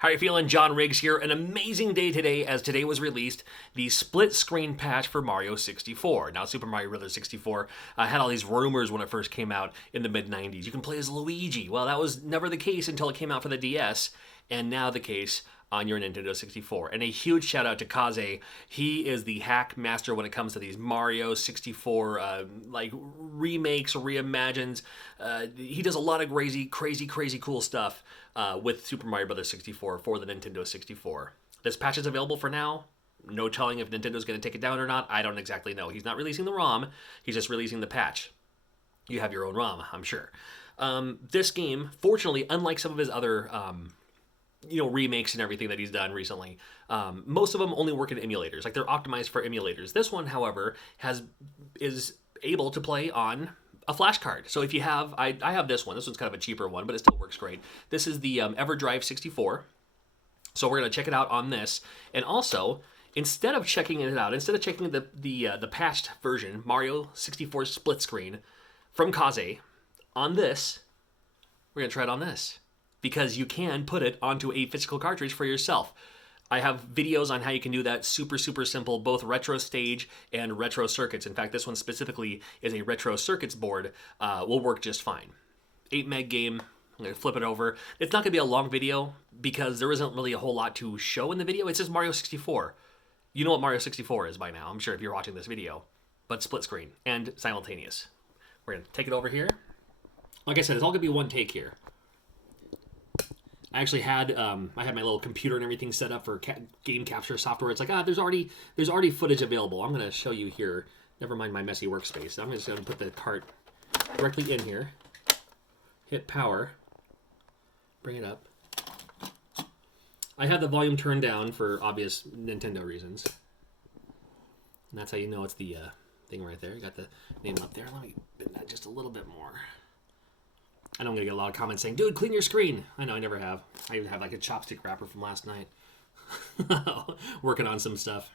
How are you feeling? John Riggs here. An amazing day today, as today was released the split screen patch for Mario 64. Now, Super Mario Bros. 64 had all these rumors when it first came out in the mid-90s. You can play as Luigi. Well, that was never the case until it came out for the DS, and now the case on your Nintendo 64. And a huge shout out to Kaze. He is the hack master when it comes to these Mario 64 like remakes or reimagines. He does a lot of crazy cool stuff with Super Mario Bros. 64 for the Nintendo 64. This patch is available for now. No telling if Nintendo's going to take it down or not. I don't exactly know. He's not releasing the ROM. He's just releasing the patch. You have your own ROM, I'm sure. This game, fortunately, unlike some of his other remakes and everything that he's done recently, most of them only work in emulators. Like, they're optimized for emulators. This one, however, is able to play on a flash card. So if you have, I have this one. This one's kind of a cheaper one, but it still works great. This is the EverDrive 64. So we're going to check it out on this. And also, instead of checking the patched version, Mario 64 split screen from Kaze, on this, we're going to try it on this, because you can put it onto a physical cartridge for yourself. I have videos on how you can do that. Super simple, both retro stage and retro circuits. In fact, this one specifically is a retro circuits board. Will work just fine. 8 meg game. I'm going to flip it over. It's not going to be a long video because there isn't really a whole lot to show in the video. It's just Mario 64. You know what Mario 64 is by now, I'm sure, if you're watching this video. But split screen and simultaneous. We're going to take it over here. Like I said, it's all going to be one take here. I actually had my little computer and everything set up for game capture software. It's like, there's already footage available. I'm going to show you here. Never mind my messy workspace. I'm just going to put the cart directly in here. Hit power. Bring it up. I had the volume turned down for obvious Nintendo reasons. And that's how you know it's the thing right there. You got the name up there. Let me bend that just a little bit more. I know I'm going to get a lot of comments saying, dude, clean your screen. I know, I never have. I even have like a chopstick wrapper from last night. Working on some stuff.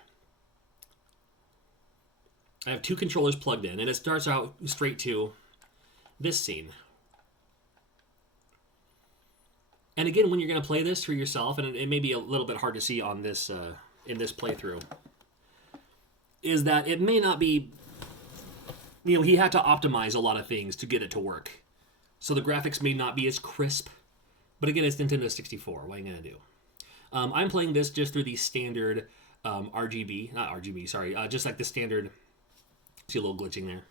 I have 2 controllers plugged in, and it starts out straight to this scene. And again, when you're going to play this for yourself, and it may be a little bit hard to see on this in this playthrough, is that it may not be, he had to optimize a lot of things to get it to work. So the graphics may not be as crisp. But again, it's Nintendo 64. What are you going to do? I'm playing this just through the standard just like the standard. See a little glitching there.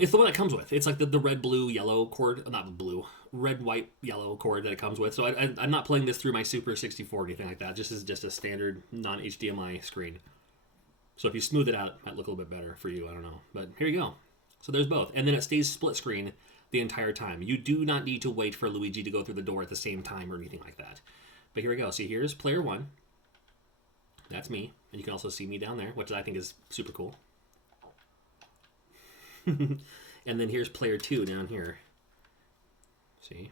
It's the one that comes with. It's like the red, blue, yellow cord. Not blue. Red, white, yellow cord that it comes with. So I'm not playing this through my Super 64 or anything like that. This is just a standard non-HDMI screen. So if you smooth it out, it might look a little bit better for you. I don't know. But here you go. So there's both. And then it stays split screen the entire time. You do not need to wait for Luigi to go through the door at the same time or anything like that. But here we go. See, here's player 1. That's me. And you can also see me down there, which I think is super cool. And then here's player 2 down here. See?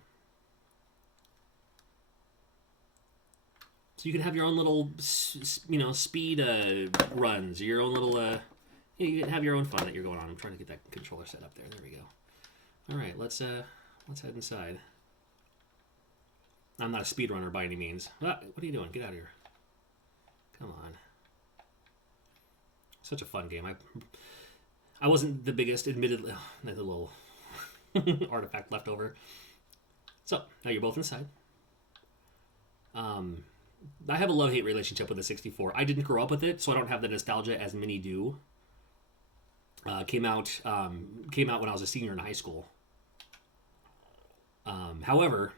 So you can have your own little, speed runs, your own little, you can have your own fun that you're going on. I'm trying to get that controller set up there. There we go. All right, let's head inside. I'm not a speedrunner by any means. What are you doing? Get out of here. Come on. Such a fun game. I wasn't the biggest, admittedly. Oh, that little artifact left over. So, now you're both inside. I have a love-hate relationship with the 64. I didn't grow up with it, so I don't have the nostalgia as many do. Came out when I was a senior in high school. However,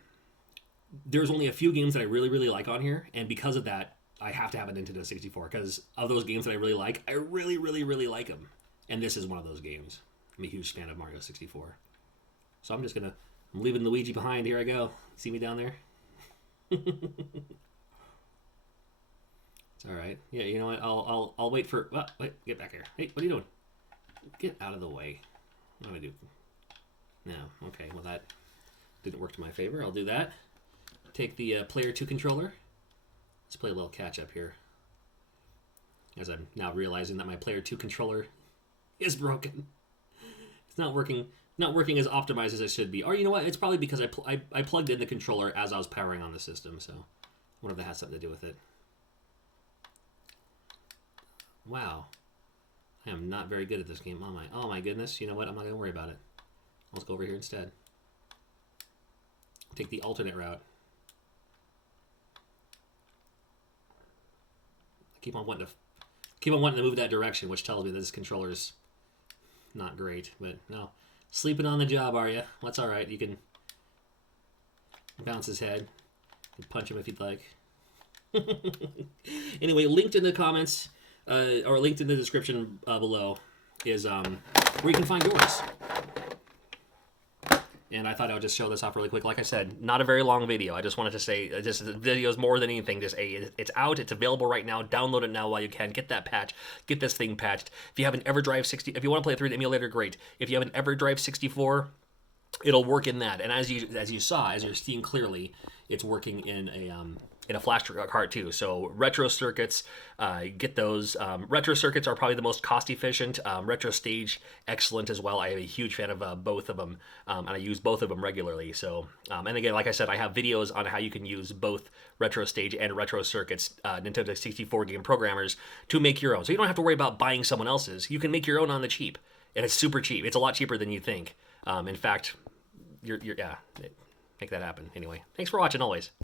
there's only a few games that I really like on here, and because of that, I have to have a Nintendo 64, because of those games that I really like, I really like them. And this is one of those games. I'm a huge fan of Mario 64. So I'm leaving Luigi behind. Here I go. See me down there? It's all right. Yeah, you know what? I'll wait for. Wait, get back here. Hey, what are you doing? Get out of the way. What do I do? No. Okay. Well, that didn't work to my favor. I'll do that. Take the player 2 controller. Let's play a little catch up here. As I'm now realizing that my player 2 controller is broken. It's not working not working as optimized as it should be. Or you know what? It's probably because I plugged in the controller as I was powering on the system, so one of that has something to do with it. Wow. I am not very good at this game. Oh my goodness. You know what? I'm not going to worry about it. Let's go over here instead. Take the alternate route. I keep on wanting to move that direction, which tells me that this controller's not great. But no. Sleeping on the job, are you? That's all right. You can bounce his head. You can punch him if you'd like. Anyway, linked in the comments, or linked in the description below, is where you can find yours. And I thought I would just show this off really quick. Like I said, not a very long video. I just wanted to say, just the video is more than anything. Just it's out. It's available right now. Download it now while you can. Get that patch. Get this thing patched. If you have an EverDrive 60, if you want to play it through the emulator, great. If you have an EverDrive 64, it'll work in that. And as you saw, as you're seeing clearly, it's working in a flash card too. So retro circuits, get those. Retro circuits are probably the most cost efficient. Retro stage, excellent as well. I am a huge fan of both of them, and I use both of them regularly. So, and again, like I said, I have videos on how you can use both retro stage and retro circuits, Nintendo 64 game programmers, to make your own. So you don't have to worry about buying someone else's. You can make your own on the cheap, and it's super cheap. It's a lot cheaper than you think. In fact, make that happen. Anyway, thanks for watching always.